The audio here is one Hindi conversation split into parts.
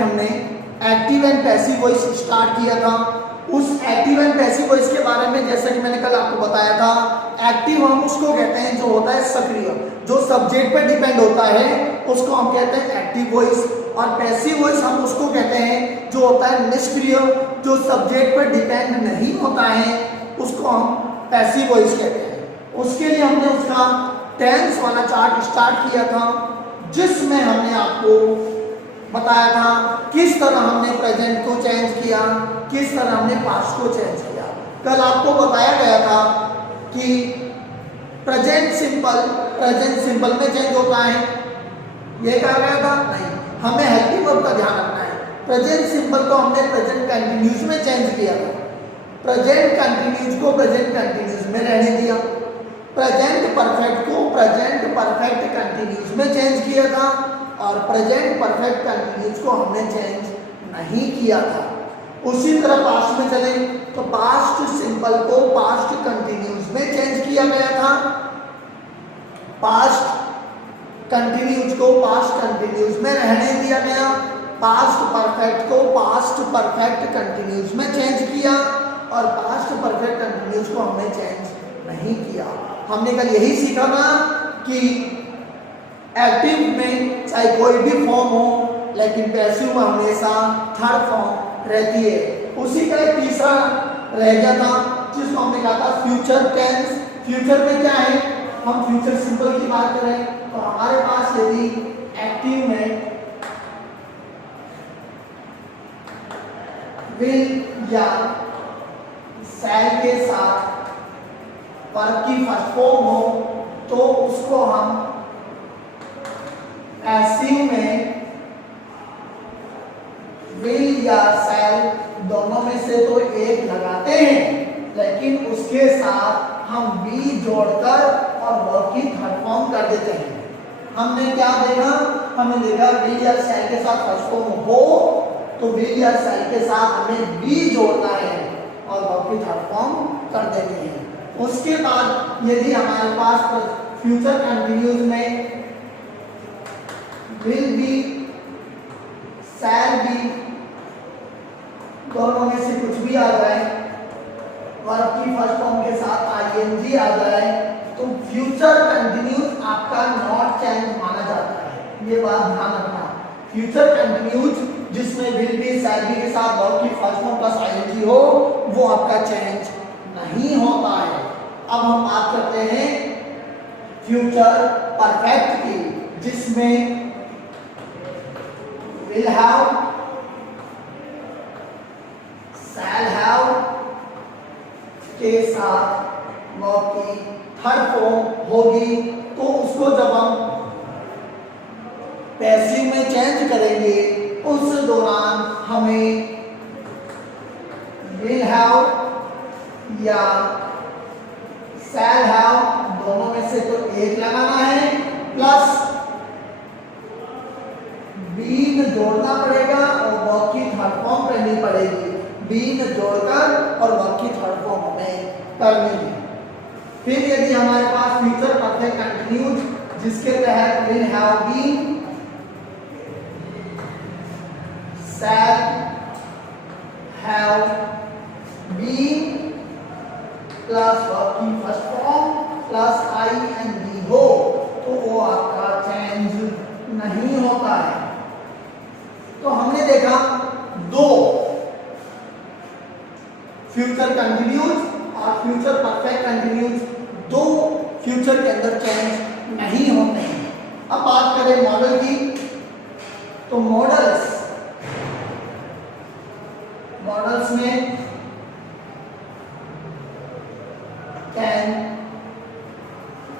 हमने active and passive voice start किया था। उस एक्टिव एंड पैसिव वॉइस के बारे में जैसा कि मैंने कल आपको बताया था, एक्टिव हम उसको कहते हैं जो होता है सक्रिय, जो सब्जेक्ट पर डिपेंड होता है उसको हम कहते हैं एक्टिव वॉइस, और पैसिव वॉइस हम उसको कहते हैं जो होता है निष्क्रिय, जो सब्जेक्ट पर डिपेंड नहीं होता है उसको हम पैसिव वॉइस कहते हैं। उसके लिए हमने उसका टेंस वाला चार्ट स्टार्ट किया था, जिसमें हमने आपको बताया था किस तरह हमने प्रेजेंट को चेंज किया, किस तरह हमने पास्ट को चेंज किया। कल आपको बताया गया था कि प्रेजेंट सिंपल में चेंज होता है, ये कहा गया था नहीं, हमें हेल्पिंग वर्ब का ध्यान रखना है। प्रेजेंट सिंपल को हमने प्रेजेंट कंटिन्यूस में चेंज किया था, प्रेजेंट कंटिन्यूस को प्रेजेंट कंटिन्यूस में रहने दिया, प्रेजेंट परफेक्ट को प्रेजेंट परफेक्ट कंटिन्यूस में चेंज किया था, और प्रेजेंट परफेक्ट कंटिन्यूस को हमने चेंज नहीं किया था। उसी तरह पास्ट में चले तो पास्ट सिंपल को पास्ट कंटिन्यूस में चेंज किया गया था, पास्ट कंटिन्यूस को पास्ट कंटिन्यूस में रहने दिया गया, पास्ट परफेक्ट को पास्ट परफेक्ट कंटिन्यूस में चेंज किया, और पास्ट परफेक्ट कंटिन्यूस को हमने चेंज नहीं किया। हमने कल यही सीखा था कि एक्टिव में चाहे कोई भी फॉर्म हो, लेकिन पैसिव में हमेशा थर्ड फॉर्म रहती है। उसी का एक तीसरा रह गया था जिसको हमने कहा था फ्यूचर टेंस। फ्यूचर में क्या है, हम फ्यूचर सिंपल की बात करें तो हमारे पास यदि एक्टिव में विल या शैल के साथ वर्ब की फर्स्ट फॉर्म हो तो उसको हम पैसिव में विल या शैल दोनों में से तो एक लगाते हैं, लेकिन उसके साथ हम बी जोड़कर और वर्ब की थर्ड फॉर्म कर देते हैं। हमने क्या देखा, हमने देखा विल या शैल के साथ फर्स्ट फॉर्म हो तो विल या शैल के साथ हमें बी जोड़ना है और वर्ब की थर्ड फॉर्म कर देनी है। उसके बाद यदि हमारे पास फ्यूचर कंटिन्यूस में विल बी शैल बी दोनों में से कुछ भी आ जाए, वर्ब की फर्स्ट फॉर्म के साथ आईएनजी आ जाए, तो फ्यूचर कंटिन्यूस आपका नॉट चेंज माना जाता है। ये बात ध्यान रखना, फ्यूचर कंटिन्यूस जिसमें विल बी शैल बी के साथ वर्ब की फर्स्ट फॉर्म प्लस आईएनजी हो वो आपका चेंज नहीं होता है। अब हम बात करते हैं फ्यूचर परफेक्ट की, जिसमें will have, shall have के साथ वर्ब की थर्ड फॉर्म होगी, तो उसको जब हम पैसिव में चेंज करेंगे उस दौरान हमें will have या shall have दोनों में से तो एक लगाना है, प्लस बीन जोड़ना पड़ेगा और वर्ब की थर्ड फॉर्म करनी पड़ेगी। बीन जोड़कर और वर्ब की थर्ड फॉर्म हमें करनी है। फिर यदि हमारे पास फ्यूचर परफेक्ट कंटिन्यूस जिसके तहत will have been, shall have been plus verb की फर्स्ट फॉर्म प्लस आईएनजी हो तो वो आपका चेंज नहीं होता है। तो हमने देखा दो, फ्यूचर कंटिन्यूस और फ्यूचर परफेक्ट कंटिन्यूस, दो फ्यूचर के अंदर चेंज नहीं होते हैं। अब बात करें मॉडल की, तो मॉडल्स में कैन,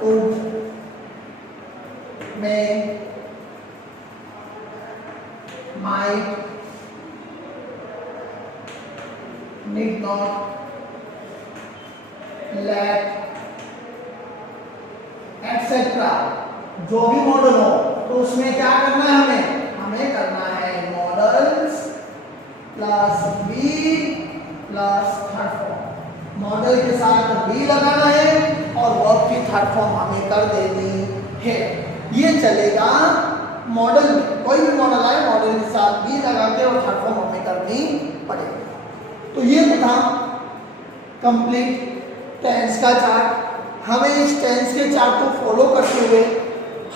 कुड, में, might, need not, let, etc. जो भी मॉडल हो तो उसमें क्या करना है, हमें करना है models plus be plus third form. Model के साथ बी लगाना है और वर्ब की थर्ड फॉर्म हमें कर देनी है। ये चलेगा मॉडल में, कोई भी मॉडल आए मॉडल के साथ बी लगा करनी पड़ेगी। तो ये तो था कंप्लीट टेंस का चार्ट। हमें इस टेंस के चार्ट को फॉलो करते हुए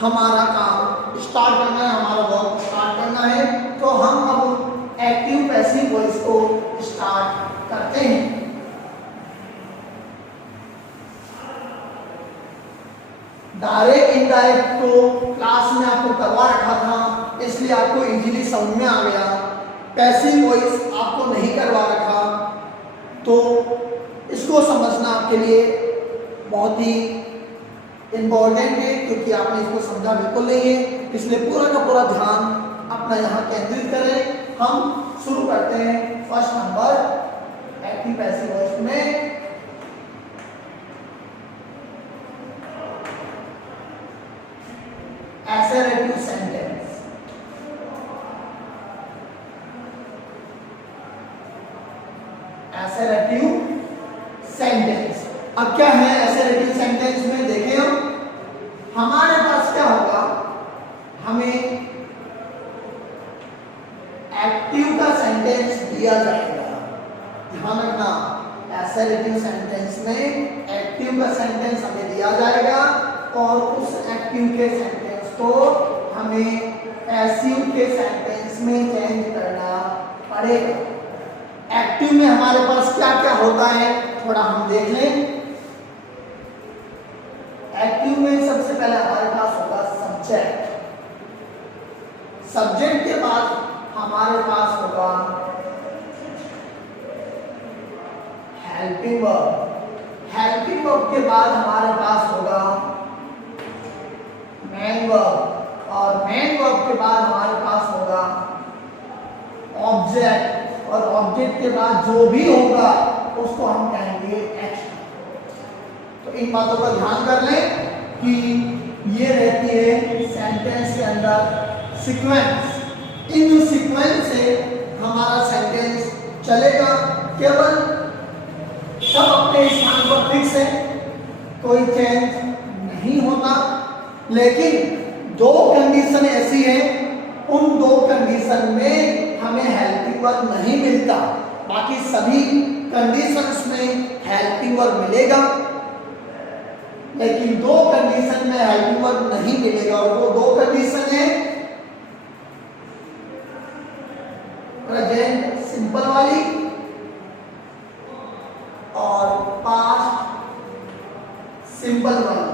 हमारा काम स्टार्ट करना है, हमारा वर्क स्टार्ट करना है। तो हम अब एक्टिव पैसिव वॉइस को स्टार्ट करते हैं। डायरेक्ट इनडायरेक्ट को क्लास में आपको करवा रखा था, इसलिए आपको इजीली समझ में आ गया। पैसिव वॉइस आपको नहीं करवा रखा, तो इसको समझना आपके लिए बहुत ही इम्पोर्टेंट है, क्योंकि आपने इसको समझा बिल्कुल नहीं है। इसलिए पूरा का पूरा ध्यान अपना यहाँ केंद्रित करें। हम शुरू करते हैं first number active passive voice में। assertive sentence। assertive sentence। अब क्या है assertive sentence में, देखें हम हमारे पास क्या होगा, हमें एक्टिव का सेंटेंस दिया जाएगा। ध्यान रखना, assertive sentence में एक्टिव का सेंटेंस हमें दिया जाएगा और उस एक्टिव के सेंटेंस तो हमें पैसिव के सेंटेंस में चेंज करना पड़ेगा। एक्टिव में हमारे पास क्या क्या होता है थोड़ा हम देख लें। एक्टिव में सबसे पहले हमारे पास होगा सब्जेक्ट। सब्जेक्ट के बाद हमारे पास होगा हेल्पिंग वर्ब। हेल्पिंग वर्ब के बाद हमारे पास होगा मेन वर्ब, और मेन वर्ब के बाद हमारे पास होगा ऑब्जेक्ट, और ऑब्जेक्ट के बाद जो भी होगा उसको हम कहेंगे एक्शन। तो इन बातों का ध्यान कर लें कि ये रहती है सेंटेंस के अंदर सीक्वेंस। इन सीक्वेंस से हमारा सेंटेंस चलेगा। केवल सब अपने स्थान पर फिक्स है, कोई चेंज नहीं होता। लेकिन दो कंडीशन ऐसी है, उन दो कंडीशन में हमें हेल्पिंग वर्ब नहीं मिलता। बाकी सभी कंडीशंस में हेल्पिंग वर्ब मिलेगा, लेकिन दो कंडीशन में हेल्पिंग वर्ब नहीं मिलेगा। और वो दो कंडीशन है प्रेजेंट सिंपल वाली और पास्ट सिंपल वाली।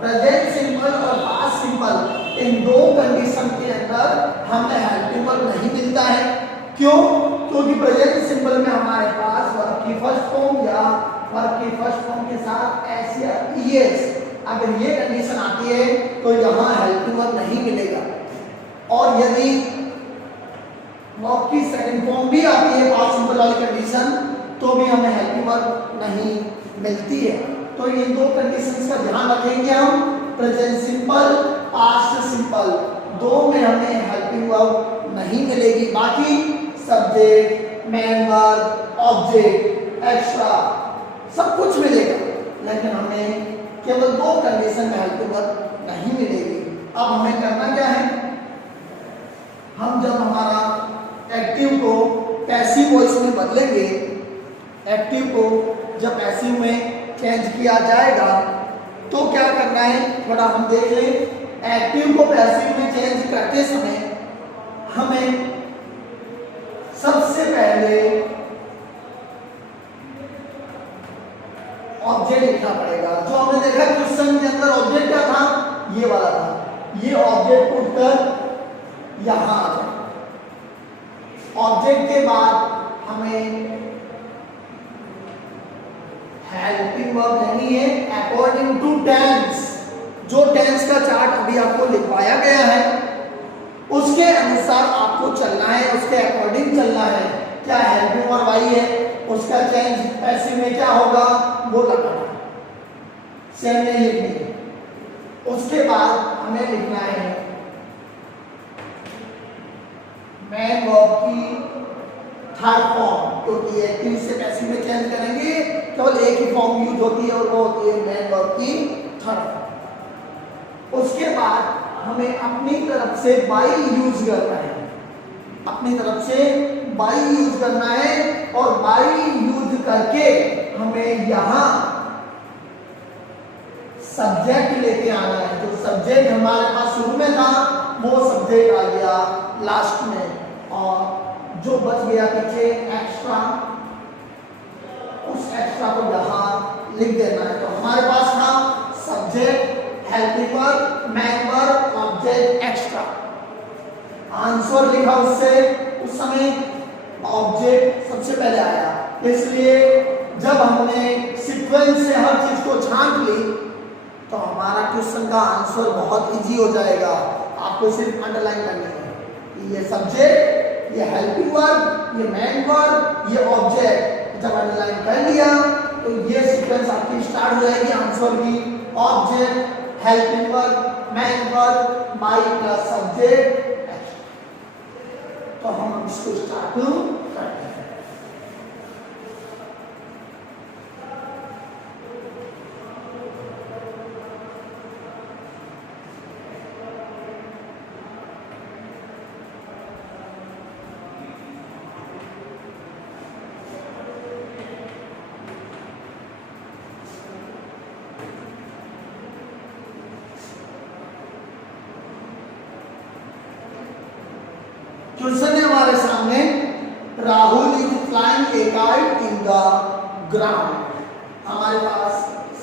प्रेजेंट सिंपल और पास्ट सिंपल, इन दो कंडीशन के अंदर हमें हेल्पिंग वर्ब नहीं मिलता है। क्यों? क्योंकि प्रेजेंट सिंपल में हमारे पास वर्ब की फर्स्ट फॉर्म या वर्ब की फर्स्ट फॉर्म के साथ एस या ईएस, अगर ये कंडीशन आती है तो यहाँ हेल्पिंग वर्ब नहीं मिलेगा। और यदि वर्ब की सेकंड फॉर्म भी आती है पास्ट सिंपल वाली कंडीशन, तो भी हमें हेल्पिंग वर्ब नहीं मिलती है। तो ये दो कंडीशंस का ध्यान रखेंगे हम। प्रेजेंट सिंपल, पास्ट सिंपल, दो में हमें हेल्पिंग वर्ब नहीं मिलेगी। बाकी subject, main verb, object, extra सब कुछ मिलेगा, लेकिन हमें केवल दो कंडीशन में हेल्पिंग वर्ब नहीं मिलेगी। अब हमें करना क्या है, हम जब हमारा एक्टिव को पैसिव वॉइस में बदलेंगे, एक्टिव को जब पैसिव में चेंज किया जाएगा तो क्या करना है थोड़ा हम देख लें। एक्टिव को पैसिव में चेंज करते समय हमें सबसे पहले ऑब्जेक्ट लिखना पड़ेगा। जो हमने देखा क्वेश्चन के अंदर ऑब्जेक्ट क्या था, ये वाला था। ये ऑब्जेक्ट उठकर यहां आ जाए। ऑब्जेक्ट के बाद हमें हेल्पिंग वर्ब लेनी है अकॉर्डिंग टू टेंस। जो टेंस का चार्ट अभी आपको लिखवाया गया है उसके अनुसार आपको चलना है, उसके अकॉर्डिंग चलना है। क्या हेल्पिंग वर्ब आई है, उसका चेंज पैसिव में क्या होगा वो लगाना, सेम नहीं लिखनी। उसके बाद हमें लिखना है मेन वर्ब की थर्ड फॉर्म, क्योंकि एक्टिव से पैसिव में चेंज करेंगे केवल एक ही फॉर्म यूज होती है और वो होती है मेन वर्ब की थर्ड फॉर्म। उसके बाद हमें अपनी तरफ से वाई यूज करना है। अपनी तरफ से बाई यूज करना है और बाई यूज करके हमें यहां सब्जेक्ट लेके आना है। जो सब्जेक्ट हमारे पास शुरू में था वो सब्जेक्ट आ गया लास्ट में और जो बच गया पीछे एक्स्ट्रा, उस एक्स्ट्रा को यहां लिख देना है। तो हमारे पास था subject, helping verb, main verb, object, extra. Answer लिखा उससे, उस समय ऑब्जेक्ट सबसे पहले आया, इसलिए जब हमने सीक्वेंस से हर चीज को छांट ली तो हमारा क्वेश्चन का आंसर बहुत इजी हो जाएगा। आपको सिर्फ अंडरलाइन करनी है, ये सब्जेक्ट, ये हेल्पिंग वर्ब, ये मेन वर्ब, ये ऑब्जेक्ट। जब अंडरलाइन कर लिया तो ये सीक्वेंस आपकी स्टार्ट हो जाएगी आंसर की। Object, helping verb, main verb, by plus subject. तो हम इसको स्टार्ट करते हैं। क्वेश्चन है हमारे सामने, Rahul is flying a kite in the ground. हमारे पास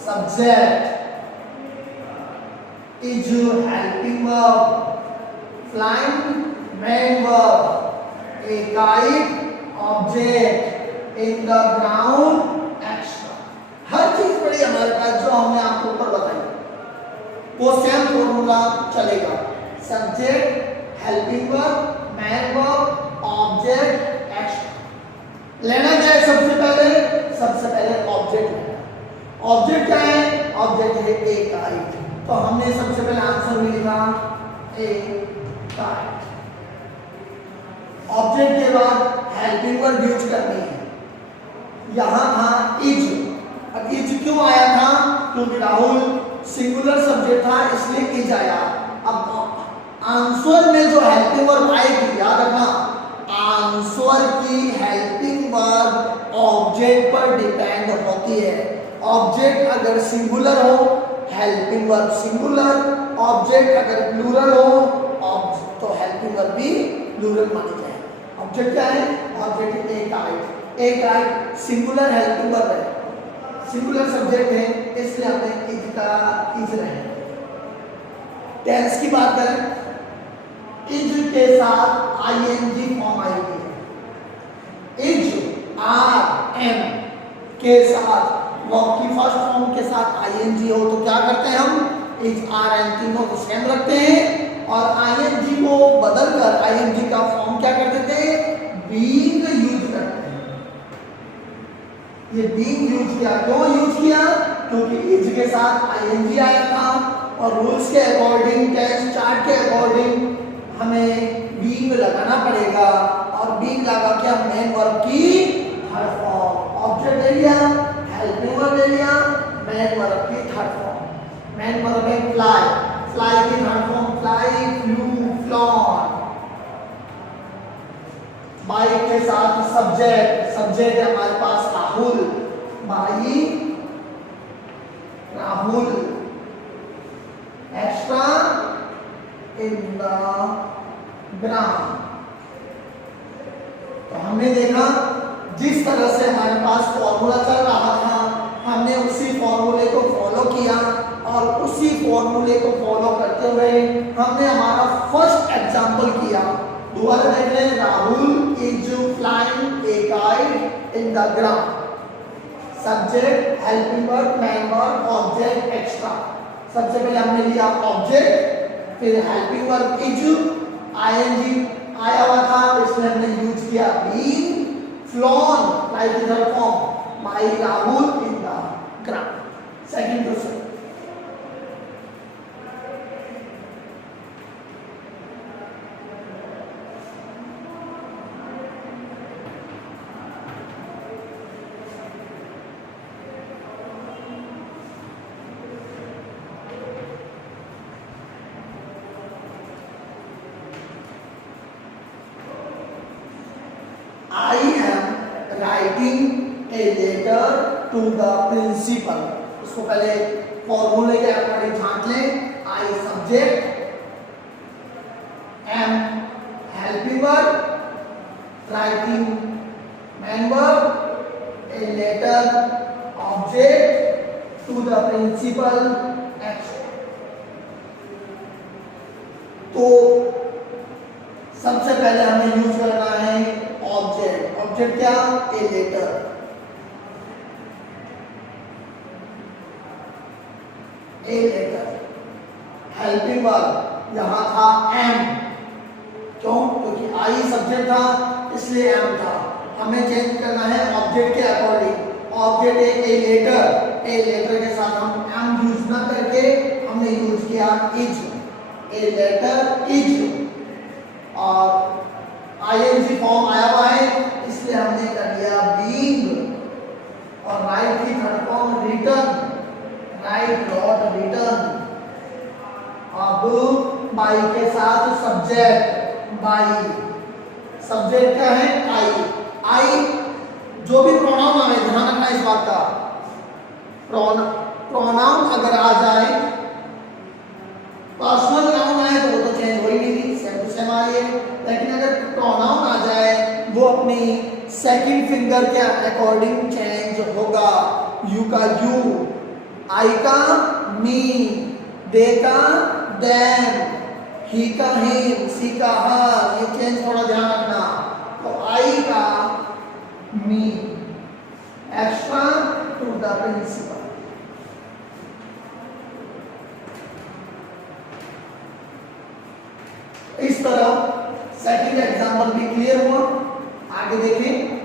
subject is helping verb, flying main verb, a kite object, in the ground extra. हर चीज पड़ी हमारे पास जो हमने आपको ऊपर बताई, वो सेम फॉर्मूला चलेगा। Subject, helping verb, main verb, object, extra. लेना क्या है सबसे पहले ऑब्जेक्ट लेना। ऑब्जेक्ट क्या है? ऑब्जेक्ट है ए काइट। तो हमने सबसे पहले आंसर में लिखा ए काइट। ऑब्जेक्ट के बाद हेल्पिंग वर्ब यूज करनी है। यहां था इज। अब इज क्यों आया था? क्योंकि राहुल सिंगुलर सब्जेक्ट था, इसलिए इज आया। अब आंसर में जो हेल्पिंग वर्ब आएगी, याद रखना, आंसर की हेल्पिंग वर्ब ऑब्जेक्ट पर डिपेंड होती है। ऑब्जेक्ट अगर सिंगुलर हो, हेल्पिंग वर्ब सिंगुलर। ऑब्जेक्ट अगर प्लूरल हो, तो हेल्पिंग वर्ब भी प्लूरल मानी जाएगी। ऑब्जेक्ट क्या है? Object A kite. A kite singular helping verb है, सिंगुलर सब्जेक्ट है, इसलिए हमने इज का इज रहे। टेंस की बात करें, इज के साथ आईएनजी फॉर्म आएगी। इज आर एम के साथ, वर्ब की फर्स्ट फॉर्म के साथ आईएनजी हो तो क्या करते हैं हम? इज आर एम तीनों को सेम रखते हैं और आईएनजी को बदलकर आईएनजी का फॉर्म क्या कर देते हैं? बीइंग यूज करते हैं। ये बीइंग यूज किया, क्यों यूज किया? क्योंकि इज के साथ आईएनजी आया था और रूल्स के अकॉर्डिंग, टेंस चार्ट के अकॉर्डिंग हमें बीइंग लगाना पड़ेगा और बीइंग लगा के हम मेन वर्ब की थर्ड फॉर्म, ऑब्जेक्ट ले लिया, हेल्पिंग वर्ब ले लिया, मेन वर्ब की थर्ड फॉर्म। मेन वर्ब है फ्लाई, फ्लाई की third form fly, flew, flown. By के साथ सब्जेक्ट, सब्जेक्ट है हमारे पास Rahul, by Rahul, extra in the ground. तो हमने देखा जिस तरह से हमारे पास फॉर्मूला चल रहा था, हमने उसी फॉर्मूले को फॉलो किया और उसी फॉर्मूले को फॉलो करते हुए हमने हमारा फर्स्ट एग्जांपल किया। दोबारा देख लें, Rahul is flying a kite in the ground. Subject, helping verb, main verb, object, extra. सबसे पहले हमने लिया ऑब्जेक्ट, फिर हेल्पिंग वर्ब इज, आईएनजी आया हुआ था इसलिए हमने यूज किया being, flown like in the form by Rahul in the ground. Second question, writing a letter to the principal. उसको पहले फॉर्मूले के अकॉर्डिंग झांक लें। I subject, am helping verb, writing main verb, a letter object to the principal action. तो सबसे पहले हमें यूज करना है ऑब्जेक्ट। ऑब्जेक्ट क्या? A letter. A letter. Helping verb यहां था एम, क्यों? क्योंकि आई सब्जेक्ट था इसलिए एम था। हमें चेंज करना है ऑब्जेक्ट के according. Object a letter, a letter के साथ हम एम यूज ना करके हमने यूज किया इज। ए लेटर इज, और आईएनजी फॉर्म आया हुआ है इसलिए हमने कर दिया बीइंग। और राइट की third form return, right dot return. अब बाई के साथ सब्जेक्ट, बाई। सब्जेक्ट क्या है? आई। आई जो भी प्रोनाउन आए, ध्यान रखना इस बात का। प्रोनाउन अगर आ जाए, पर्सनल नाउन आए तो वो तो चेंज हो ही नहीं थी, सेम टू सेम आई है। लेकिन अगर प्रोनाउन आ जाए वो अपनी सेकंड फिंगर के अकॉर्डिंग चेंज होगा। यू का यू, आई का मी, दे का देम, ही का हिम, सी का हर। ये चेंज थोड़ा ध्यान रखना। तो आई का मी, एक्स्ट्रा टू द प्रिंसिपल। इस तरह सेकंड एग्जांपल भी क्लियर हुआ। आगे देखें।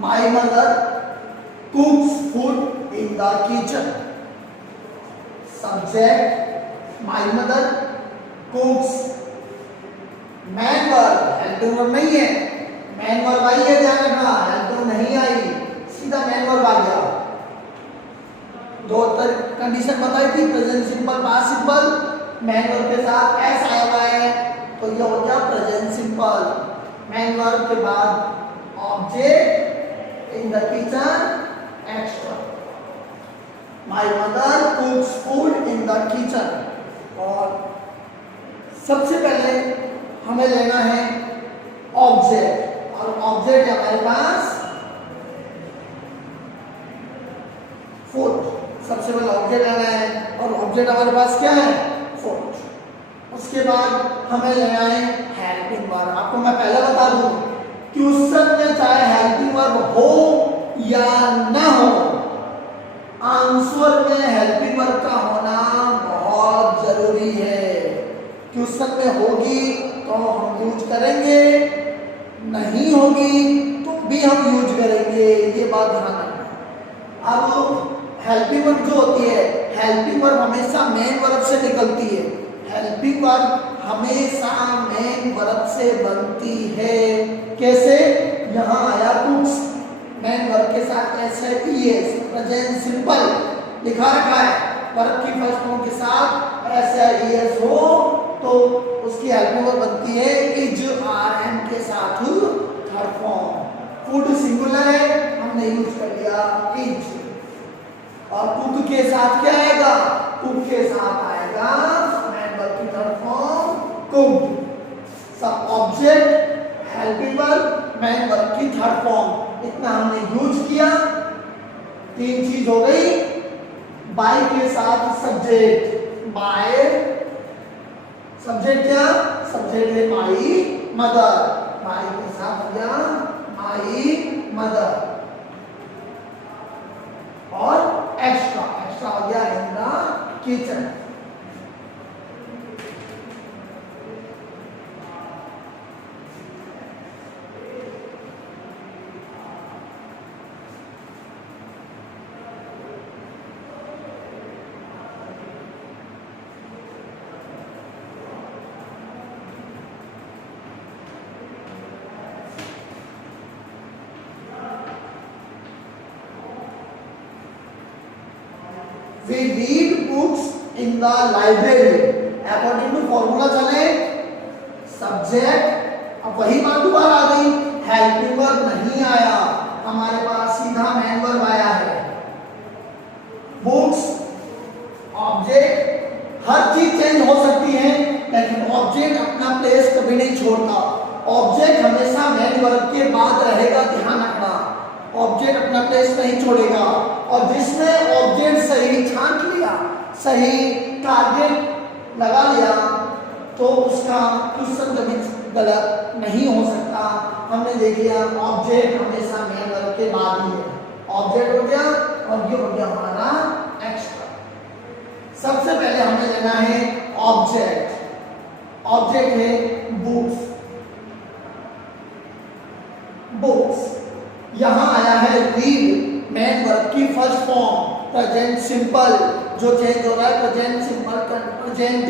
My mother cooks food in the kitchen. Subject my mother cooks. Man verb, helping verb नहीं है। मैन वर्ब आई है, ध्यान रखना, हेल्पिंग नहीं आई, सीधा मैन वर्ब आ गया। दो कंडीशन बताई थी, present simple, past simple. Man verb के साथ एस आया हुआ है तो ये हो गया प्रेजेंट सिंपल। मैन वर्ब के बाद object in the kitchen, extra. My mother cooks food in the kitchen. और सबसे पहले हमें लेना है ऑब्जेक्ट, और ऑब्जेक्ट है हमारे पास फूड। सबसे पहले ऑब्जेक्ट लेना है और ऑब्जेक्ट हमारे पास क्या है? फूड। उसके बाद हमें लेना है हेल्पिंग वर्ब। आपको मैं पहले बता दूं, क्वेश्चन में चाहे हेल्पिंग वर्ब हो या ना हो, आंसर में हेल्पिंग वर्ब का होना बहुत जरूरी है। क्वेश्चन में होगी तो हम यूज करेंगे, नहीं होगी तो भी हम यूज करेंगे, ये बात ध्यान रखना। अब हेल्पिंग वर्ब जो होती है, हेल्पिंग वर्ब हमेशा मेन वर्ब से निकलती है। हेल्पिंग वर्ब हमेशा मेन वर्ब से बनती है। कैसे? यहां आया कुक्स, मेन वर्ब के साथ ऐसे ईएस, प्रेजेंट सिंपल लिखा रखा है। वर्ब की फर्स्ट फॉर्म के साथ ऐसे ईएस हो तो उसकी हेल्पिंग वर्ब बनती है इज, आरएम के साथ थर्ड फॉर्म। फूड सिंगुलर है, हमने यूज कर लिया इज। और कुक के साथ क्या आएगा? कुक के साथ आएगा मेन वर्ब की थर्ड फॉर्म कुक। सब object, helping verb, main verb की थर्ड फॉर्म, इतना हमने यूज किया। तीन चीज हो गई। बाय के साथ सब्जेक्ट, बाय सब्जेक्ट क्या? सब्जेक्ट है माई मदर, बाय के साथ हो गया माई मदर। और एक्स्ट्रा, एक्स्ट्रा हो गया in the kitchen. We read books in the library. According to formula चले, सब्जेक्ट, अब वही बात दोबारा आ गई, हेल्पिंग वर्ब नहीं आया, हमारे पास सीधा मेन वर्ब आया है। बुक्स, ऑब्जेक्ट, हर चीज चेंज हो सकती है लेकिन ऑब्जेक्ट अपना प्लेस कभी नहीं छोड़ता। ऑब्जेक्ट हमेशा मेन वर्ब के बाद रहेगा, ध्यान रखना। ऑब्जेक्ट अपना प्लेस नहीं छोड़ेगा, और जिसने ऑब्जेक्ट सही छांट लिया, सही टारगेट लगा लिया, तो उसका क्वेश्चन कभी गलत नहीं हो सकता। हमने देख लिया ऑब्जेक्ट हमेशा मेन वर्ब के बाद ही है। ऑब्जेक्ट हो गया और ये हो गया हमारा एक्स्ट्रा। सबसे पहले हमें लेना है ऑब्जेक्ट। ऑब्जेक्ट है बुक्स। बुक्स, यहां आया है रीड, मेन वर्ब की फर्स्ट फॉर्म, प्रेजेंट सिंपल, जो चेंज हो रहा है प्रेजेंट सिंपल प्रेजेंट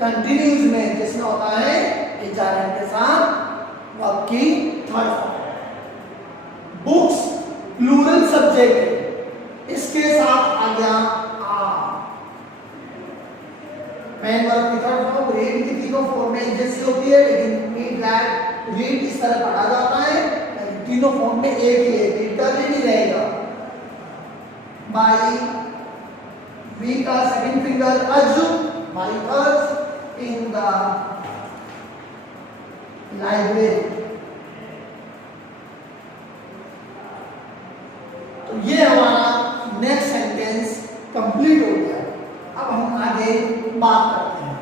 कंटिन्यूज में, जिसमें होता है एचआरएम के साथ वर्ब की third form. Books plural subject है, इसके साथ आ गया आर। मेन वर्ब की थर्ड फॉर्म रीड की तीनों फॉर्म में जैसी होती है, लेकिन रीड दैट, रीड इस तरह पढ़ा जाता है, तीनों फॉर्म में एक ही है, रीड का रीड ही रहेगा। बाई, वी का second finger us, by us in the library. तो ये हमारा नेक्स्ट सेंटेंस कंप्लीट हो गया। अब हम आगे बात करते हैं।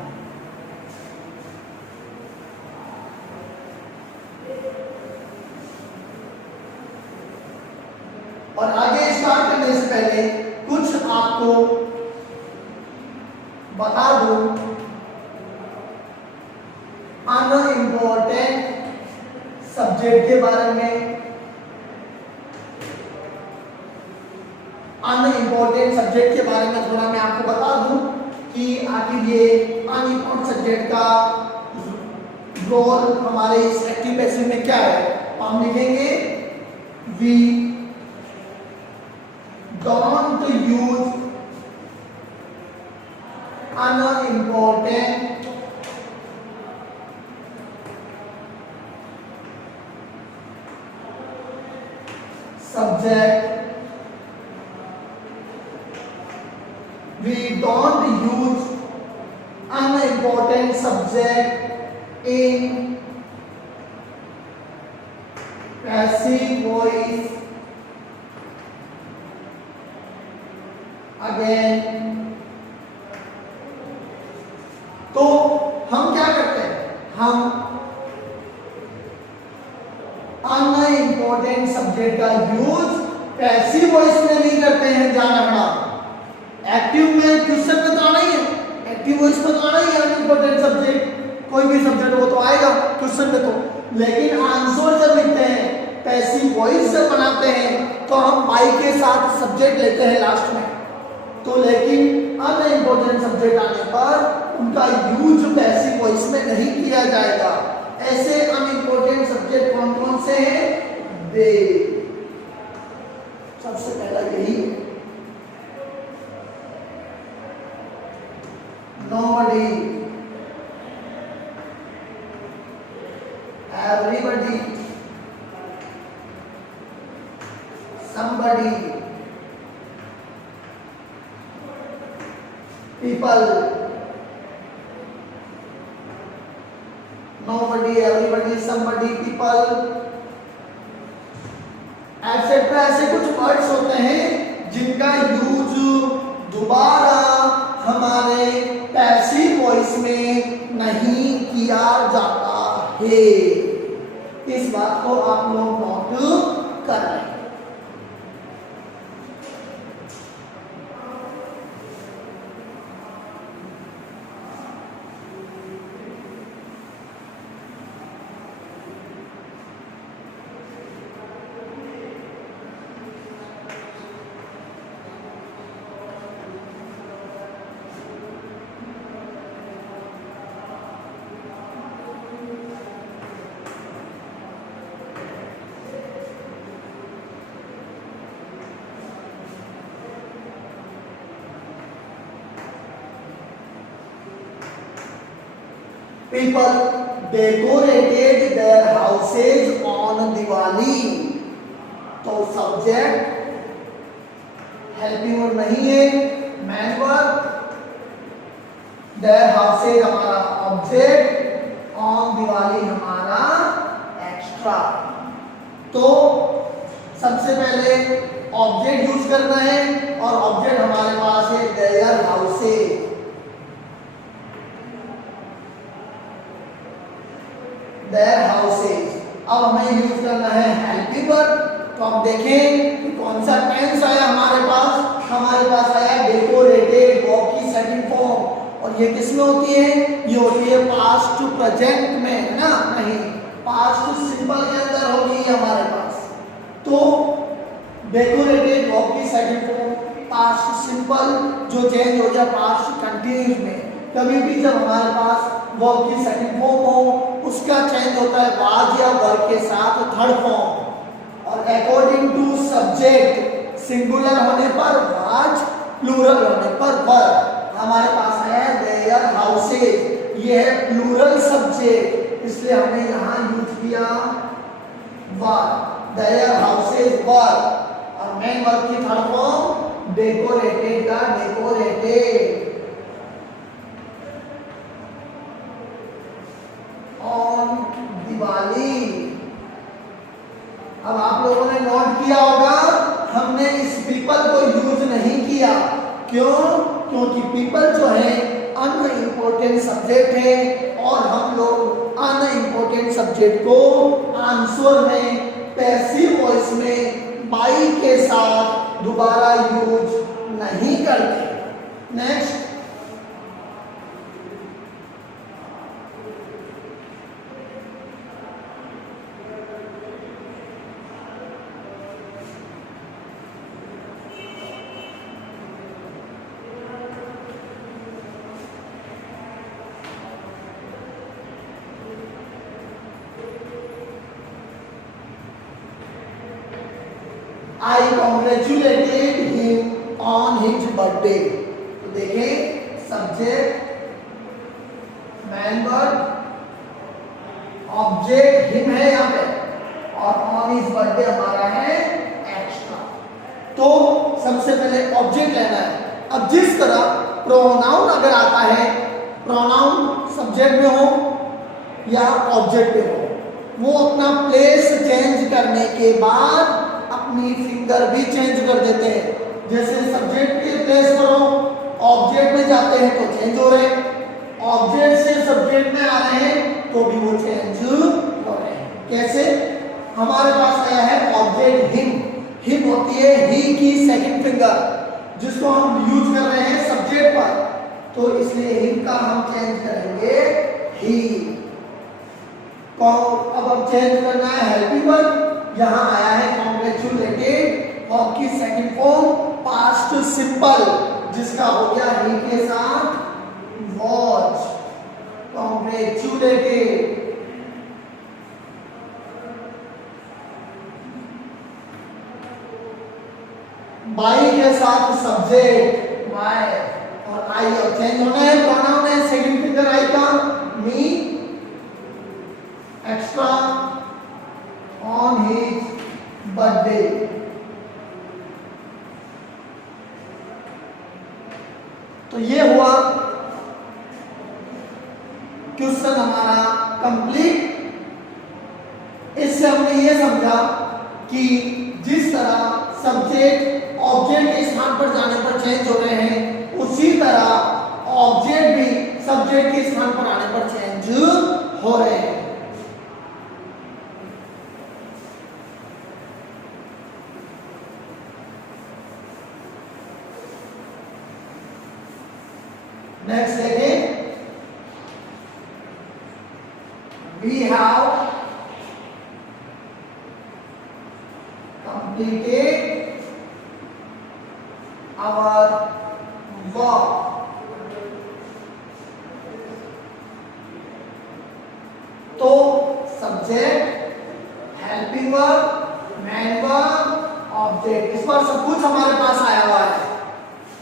और आगे स्टार्ट करने से पहले कुछ आपको बता दूं अनइम्पोर्टेंट सब्जेक्ट के बारे में। अनइम्पोर्टेंट सब्जेक्ट के बारे में थोड़ा मैं आपको बता दूं कि आखिर ये अनइम्पोर्टेंट सब्जेक्ट का रोल हमारे इस एक्टिव पैसिव में क्या है। हम लिखेंगे we don't use unimportant subject. We don't use unimportant subject in passive voice again. तो हम क्या करते हैं, हम अनइम्पोर्टेंट सब्जेक्ट का यूज पैसिव वॉइस में नहीं करते हैं, ध्यान रखना। एक्टिव में क्वेश्चन में तो आना ही है, एक्टिव वॉइस में तो आना ही है अनइम्पोर्टेंट सब्जेक्ट, कोई भी सब्जेक्ट वो तो आएगा क्वेश्चन में तो। लेकिन आंसर जब लिखते हैं, पैसिव वॉइस जब बनाते हैं, तो हम बाई के साथ सब्जेक्ट लेते हैं लास्ट में। तो लेकिन अनइम्पोर्टेंट सब्जेक्ट आने पर उनका यूज पैसिव वॉइस में नहीं किया जाएगा। ऐसे अनइम्पोर्टेंट सब्जेक्ट कौन कौन से हैं? दे, सबसे पहला यही है। Nobody, everybody, somebody, people, nobody, everybody, somebody, people, etc. ऐसे कुछ वर्ड्स होते हैं जिनका यूज दोबारा हमारे पैसिव वॉइस में नहीं किया जाता है। इस बात को आप लोग नोट कर रहे हैं। people decorated their houses on Diwali. तो सब्जेक्ट हेल्पिंग वर्ब नहीं है, मैन वर्ब, their houses हमारा ऑब्जेक्ट, on दिवाली हमारा एक्स्ट्रा। तो सबसे पहले ऑब्जेक्ट यूज करना है और ऑब्जेक्ट हमारे पास है their houses। their houses। अब हमें यूज करना है हेल्पिंग वर्ब। तो हम देखें कि कौन सा टेंस आया हमारे पास आया डेकोरेटेड, वर्ब की सेकंड फॉर्म। और ये किसमें होती है? ये होती है पास्ट टू प्रेजेंट में, है ना? नहीं, पास्ट टू सिंपल के अंदर होगी हमारे पास। तो डेकोरेटेड वर्ब की second form, past to simple जो चेंज हो जाए पास्ट टू कंटिन्यूस में। कभी भी जब हमारे पास वर्ब की सेकंड फॉर्म हो, उसका चेंज होता है वाज या वर्ब के साथ थर्ड फॉर्म। और अकॉर्डिंग टू सब्जेक्ट, सिंगुलर होने पर वाज, प्लूरल होने पर वर्ब। हमारे पास है देयर हाउसेज, ये है प्लूरल सब्जेक्ट, इसलिए हमने यहाँ यूज किया वर्ब, देयर हाउसेज वर्ब। और मेन वर्ब की थर्ड फॉर्म डेकोरेटेड का डेकोरेटेड। ऑन दिवाली। अब आप लोगों ने नोट किया होगा हमने इस पीपल को यूज नहीं किया। क्यों? क्योंकि पीपल जो है अनइम्पोर्टेंट सब्जेक्ट है और हम लोग अनइम्पोर्टेंट सब्जेक्ट को आंसर में पैसिव वॉइस में बाई के साथ दोबारा यूज नहीं करते। Next, I congratulated him on his birthday। तो देखें subject, man verb, object him है यहाँ पे और ऑन हिज बर्थडे हमारा है एक्स्ट्रा। तो सबसे पहले ऑब्जेक्ट लेना है। अब जिस तरह प्रोनाउन अगर आता है, प्रोनाउन सब्जेक्ट में हो या ऑब्जेक्ट में हो, वो अपना प्लेस चेंज करने के बाद अपनी फिंगर भी चेंज कर देते हैं। जैसे सब्जेक्ट के प्लेस पर हो, ऑब्जेक्ट में जाते हैं तो चेंज हो रहे हैं, ऑब्जेक्ट से सब्जेक्ट में आ रहे हैं तो भी वो चेंज हो रहे हैं। कैसे? हमारे पास आया है ऑब्जेक्ट हिम। हिम होती है ही की सेकंड फिंगर, जिसको हम यूज कर रहे हैं सब्जेक्ट पर, तो इसलिए हिम का हम चेंज करेंगे ही। अब हम चेंज करना है हेल्पिंग वर्ब। यहाँ आया है कॉन्ग्रेचुलेटेड, वर्ब की सेकंड फॉर्म पास्ट सिंपल, जिसका हो गया ही के साथ वॉच, कॉन्ग्रेचुलेटेड। बाई के साथ सब्जेक्ट बाय और आई, और चेंज होना है प्रोनाउन है सेकंड फिंगर आई का, मी एक्स्ट्रा on his birthday। तो ये हुआ क्वेश्चन हमारा कंप्लीट। इससे हमने ये समझा कि जिस तरह सब्जेक्ट ऑब्जेक्ट के स्थान पर जाने पर चेंज हो रहे हैं, उसी तरह ऑब्जेक्ट भी सब्जेक्ट के स्थान पर आने पर चेंज हो रहे हैं। नेक्स्ट देखें, we have completed our work। तो subject, helping verb, man verb, object, इस पर सब कुछ हमारे पास आया हुआ है।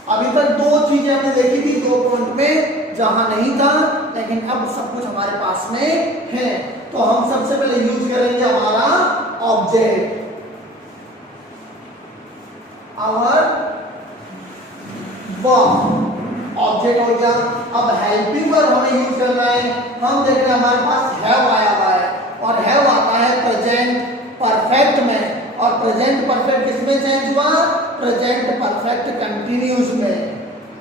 अभी तक दो चीजें हमने देखी थी 2 पॉइंट में, जहां नहीं था, लेकिन अब सब कुछ हमारे पास में है। तो हम सबसे पहले यूज करेंगे हमारा ऑब्जेक्ट, आवर वर्ब ऑब्जेक्ट हो गया। अब हेल्पिंग वर्ब हमें यूज करना है। हम देख रहे हैं हमारे पास हैव आया हुआ है, और हैव आता है प्रेजेंट परफेक्ट में, और प्रेजेंट परफेक्ट किसमें चेंज हुआ? प्रेजेंट परफेक्ट कंटिन्यूस में।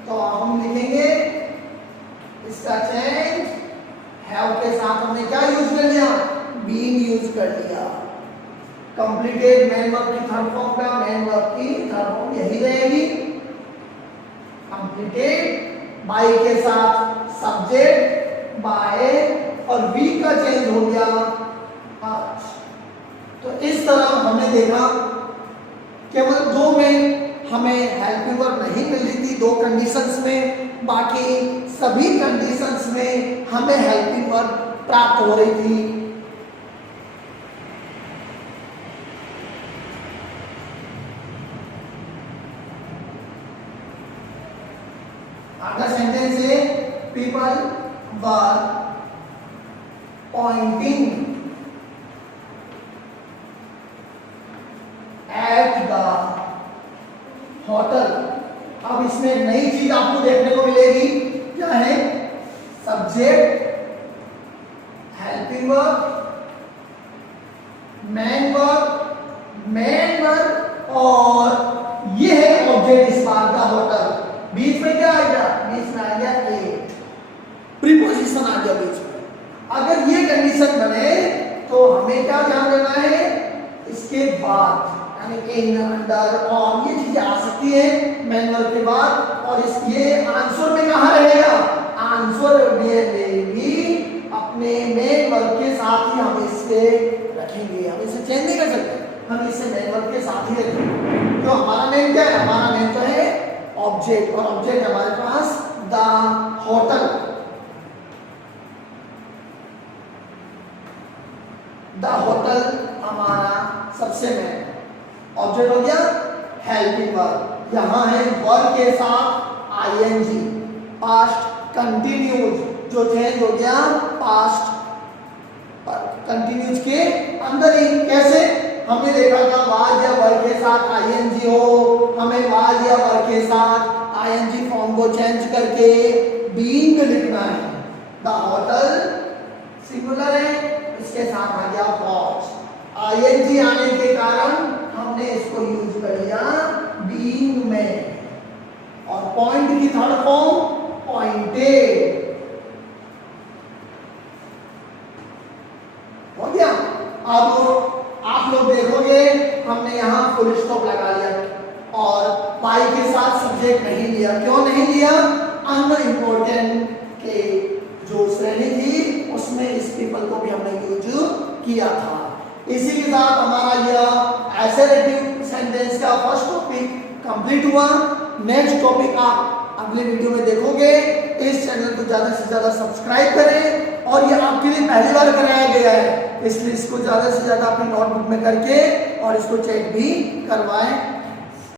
तो हम लिखेंगे इसका चेंज हैव के साथ हमने क्या यूज कर लिया? बीइंग यूज कर लिया। कंप्लीटेड मेन वर्ब की थर्ड फॉर्म का, मेन वर्ब की थर्ड फॉर्म यही रहेगी, कंप्लीटेड। बाय के साथ सब्जेक्ट बाय, और वी का चेंज हो गया आज। तो इस तरह हमने देखा केवल दो में हमें हेल्पिंग वर्ब नहीं मिल रही थी, दो कंडीशंस में, बाकी सभी कंडीशंस में हमें हेल्पिंग वर्ब प्राप्त हो रही थी। अगला सेंटेंस है people were Poynting at the hotel. अब इसमें एक नई चीज आपको देखने को मिलेगी, क्या है? Subject, helping verb, main verb, और ये है ऑब्जेक्ट इस बार का होटल। बीच में क्या आ गया? बीच में आ गया एट, प्रीपोजिशन आ गया बीच में। अगर ये कंडीशन बने तो हमें क्या ध्यान देना है? इसके बाद इन, अंडर, ऑन, ये चीजें आ सकती है मेन वर्ब के बाद। और इस ये आंसर में कहां रहेगा? आंसर भी अपने मेन वर्ब के साथ ही हम इसे रखेंगे, हम इसे चेंज नहीं कर सकते, हम इसे मेन वर्ब के साथ ही रखेंगे। तो हमारा नेम क्या है? हमारा नेम तो है ऑब्जेक्ट, और ऑब्जेक्ट हमारे पास द होटल। द होटल हमारा सबसे मेन ऑब्जेक्ट हो गया। हेल्पिंग वर्ब यहां है वर्ब के साथ आईएनजी, पास्ट कंटिन्यूज, जो चेंज हो गया पास्ट कंटिन्यूज के अंदर ही। कैसे? हमने देखा था वाज या वर्ब के साथ आईएनजी हो, हमें वाज या वर्ब के साथ आईएनजी फॉर्म को चेंज करके बीइंग लिखना है। द होटल सिंगुलर है, इसके साथ आ गया वॉच। आईएनजी आने के कारण हमने इसको यूज कर लिया बीइंग में। और पॉइंट की थर्ड फॉर्म पॉइंटेड हो गया। अब आप लोग देखोगे हमने यहां फुल स्टॉप लगा लिया, और बाय के साथ सब्जेक्ट नहीं लिया। क्यों नहीं लिया? अनइम्पोर्टेंट के जो श्रेणी थी उसमें इस पीपल को भी हमने यूज किया था। इसी के साथ हमारा यह एसेरेटिव सेंटेंस का फर्स्ट टॉपिक कंप्लीट हुआ। नेक्स्ट टॉपिक आप अगले वीडियो में देखोगे। इस चैनल को ज्यादा से ज्यादा सब्सक्राइब करें, और ये आपके लिए पहली बार कराया गया है, इसलिए इसको ज्यादा से ज्यादा अपनी नोटबुक में करके और इसको चेक भी करवाएं।